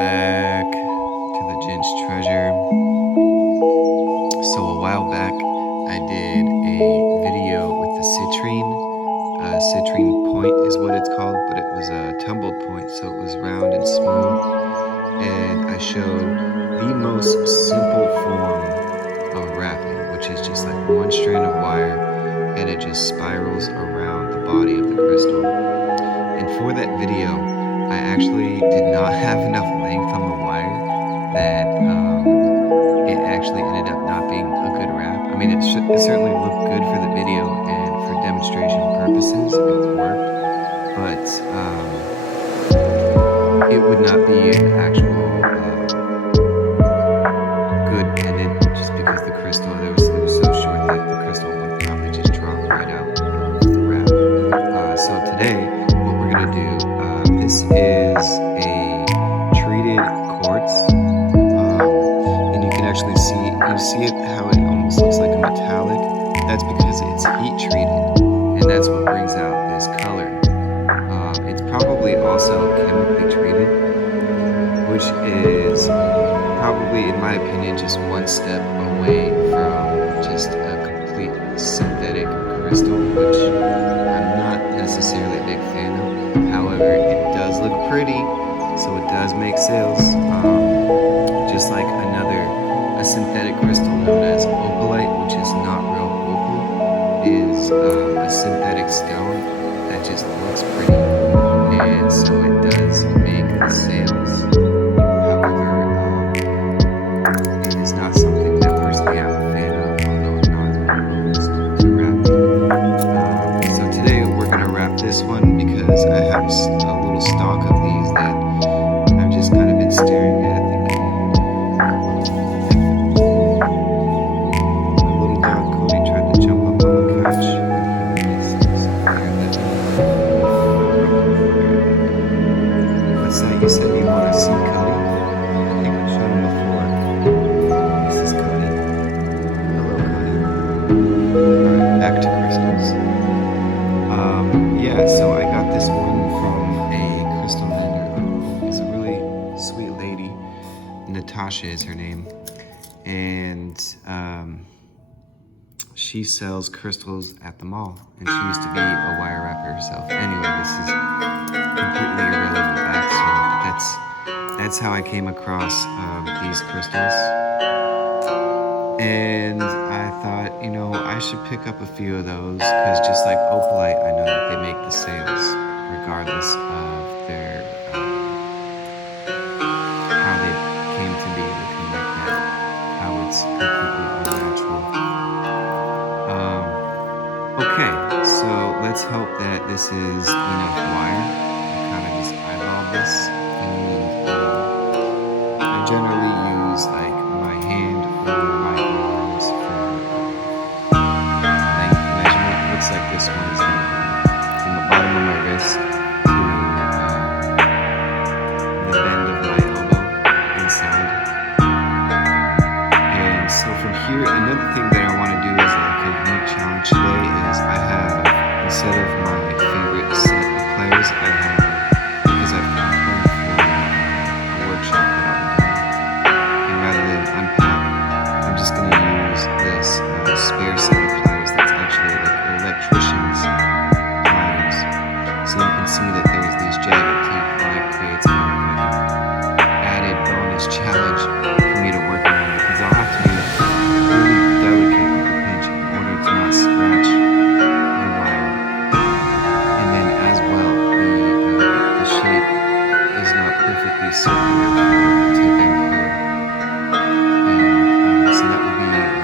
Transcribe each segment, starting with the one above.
back to the Gents Treasure. So a while back, I did a video with the citrine. Citrine point is what it's called, but it was a tumbled point, so it was round and smooth. And I showed the most simple form of wrapping, which is just like one strand of wire, and it just spirals around the body of the crystal. And for that video, I actually did not have enough length on the wire that it actually ended up not being a good wrap. I mean, it certainly looked good for the video and for demonstration purposes, it worked, but it would not be an actual good pendant just because the crystal, it was so short that the crystal would probably just drop right out of the wrap. So today, what we're going to do, this is a treated quartz, and you can actually see it how it almost looks like a metallic. That's because it's heat treated, and that's what brings out this color. It's probably also chemically treated, which is probably, in my opinion, just one step away from just a complete synthetic crystal, which I'm not necessarily a big fan of. However, it does look pretty, so it does make sales. Just like a synthetic crystal known as opalite, which is not real opal, is a synthetic stone that just looks pretty, and so it does make sales. However, it is not something that personally I'm a fan of, although I'm not opposed to wrapping. So today we're going to wrap this one because I have a little stock of these that I've just kind of been staring at, thinking, my little dog Cody tried to jump up on the couch. What's that you said you want to see, Cody? I think I've shown him before. This is Cody. Hello, Cody. Alright, back to crystals. Yeah, so I got this one from a crystal vendor. It's a really sweet lady. Natasha is her name. And she sells crystals at the mall. And she used to be a wire wrapper herself. Anyway, this is completely irrelevant backstory. That's how I came across these crystals. And I thought, I should pick up a few of those, because just like opalite, I know that they make the sales regardless of their how they came to be looking like that, how it's completely unnatural. Okay, so let's hope that this is enough wire. I kind of just eyeball this, and I generally use like my hand or my arms for length measurement. Looks like this one is going to be from the bottom of my wrist to the bend of my elbow inside. And so from here, another thing that I want to do as like a unique challenge today is I have, instead of my favorite set of pliers, I have, because I've got them for a workshop that I'll be doing, and rather than unpack, I'm just going to use this spare set of pliers that's actually like electrician's pliers. So you can see that there's these jagged teeth, and that creates kind of like an added bonus challenge for me to work on, because I'll have to be really delicate with the pinch in order to not scratch the wire. And then as well, the shape is not perfectly circular for the tip end here. And so that would be another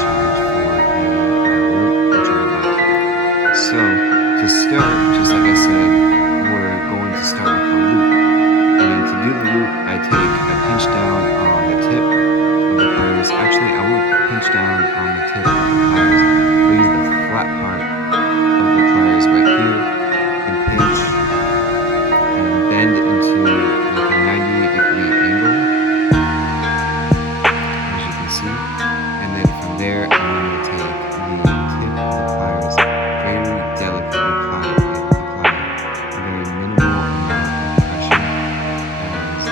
challenge for a loop, which I'll go back here. So to start, just like I said, we're going to start with the loop. And to do the loop, I pinch down on the tip of the pliers. Actually, I won't pinch down on the tip of the pliers. I'll use the flat part of the pliers right here and pinch and bend into like a 98-degree angle, as you can see. And then from there, I'm going to take the tip of the pliers, very delicately apply a very minimal amount of pressure as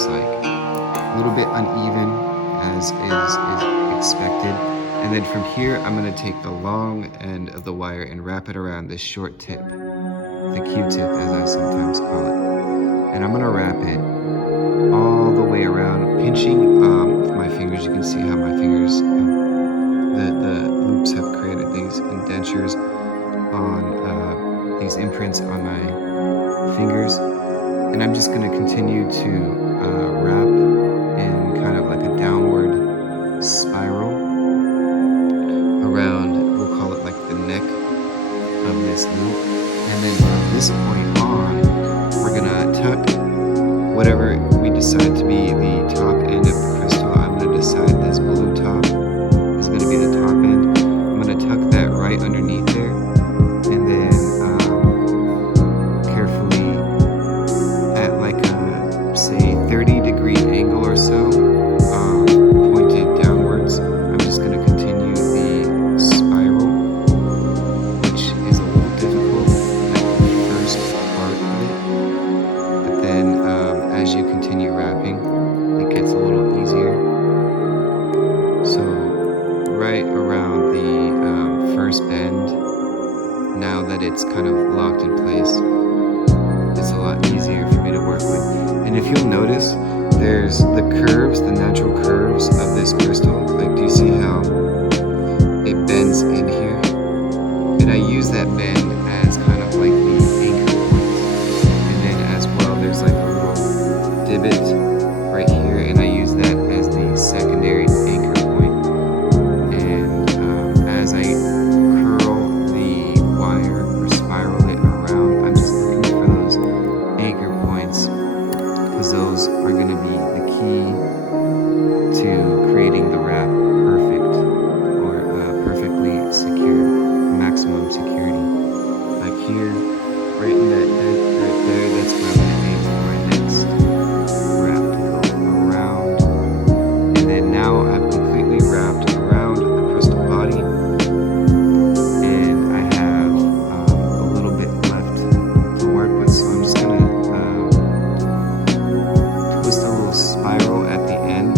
looks like. A little bit uneven, as is expected. And then from here, I'm going to take the long end of the wire and wrap it around this short tip, the Q-tip as I sometimes call it. And I'm going to wrap it all the way around, pinching with my fingers. You can see how my fingers, the loops have created these indentures on these imprints on my fingers. And I'm just going to continue to wrap in kind of like a downward spiral around, we'll call it like the neck of this loop. And then from this point on, we're going to tuck whatever we decide to be the top end of the crystal. I'm going to decide this blue top is going to be the top end. I'm going to tuck that right underneath there, and then carefully at like a, say, 30-degree angle or so, pointed downwards, I'm just going to continue the spiral, which is a little difficult at the first part of it, but then as you continue wrapping, it gets a little easier. So right around the first bend, now that it's kind of locked in place, it's a lot easier for me to work with. And if you'll notice, there's the curves, the natural curves of this crystal. Like, do you see how it bends in here? And I use that bend as kind of like the anchor point. And then as well, there's like a little divot right here, and I use that as the secondary anchor point. And as I curl the wire or spiral it around, I'm just looking for those anchor points, because those are going to be the key to creating the wrap perfect, or perfectly secure, maximum security. Like here, right in that right there, that's where I'm going to aim for my next wrap to go around. And then now I've completely wrapped around the crystal body, and I have a little bit left to work with, so I'm just going to twist a little spiral at the end,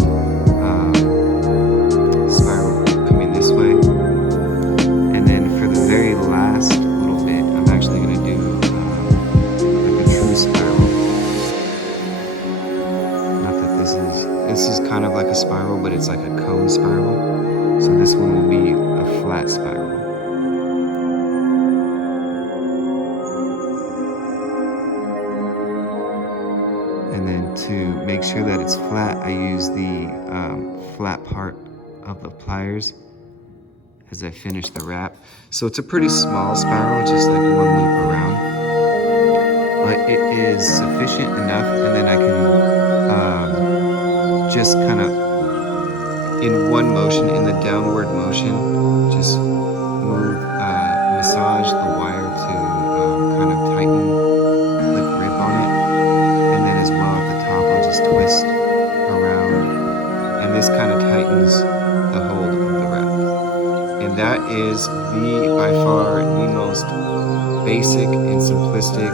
spiral coming this way. And then for the very last little bit, I'm actually going to do like a true spiral. Not that this is kind of like a spiral, but it's like a cone spiral. So this one will be a flat spiral. And then to make sure that it's flat, I use the flat part of the pliers as I finish the wrap. So it's a pretty small spiral, just like one loop around, but it is sufficient enough, and then I can just kind of in one motion, in the downward motion, just move, massage the wire to kind of tighten the grip on it. And then as well at the top, I'll just twist around, and this kind of tightens the hold of the wrap. And that is by far the most basic and simplistic